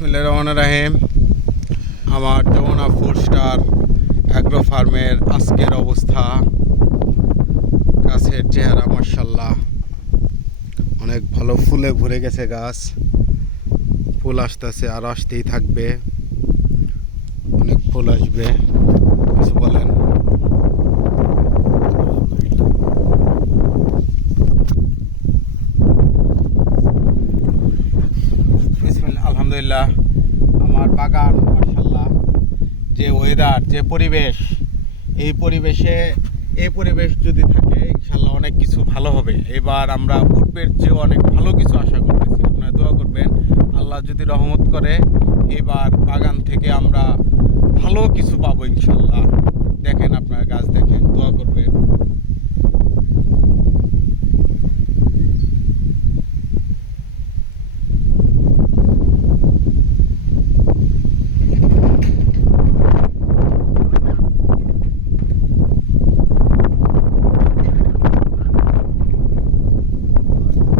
বিসমিল্লাহির রহমানির রহিম। আমার যমুনা 4 স্টার অ্যাগ্রো ফার্মের আজকের অবস্থা, গাছের চেহারা মাশাআল্লাহ অনেক ভালো, ফুলে ভরে গেছে গাছ। ফুল আসতেছে আর আসতেই থাকবে, অনেক ফুল আসবে। কিছু বলেন? বিসমিল্লাহ, আলহামদুলিল্লাহ। আমার বাগান মাশাআল্লাহ, যে ওয়েদার, যে পরিবেশ, এই পরিবেশ যদি থাকে ইনশাল্লাহ অনেক কিছু ভালো হবে। এবার আমরা পূর্বের চেয়েও অনেক ভালো কিছু আশা করতেছি। আপনারা দোয়া করবেন, আল্লাহ যদি রহমত করে এবার বাগান থেকে আমরা ভালো কিছু পাবো ইনশাল্লাহ। দেখেন, আপনার গাছ দেখেন, দোয়া করবেন।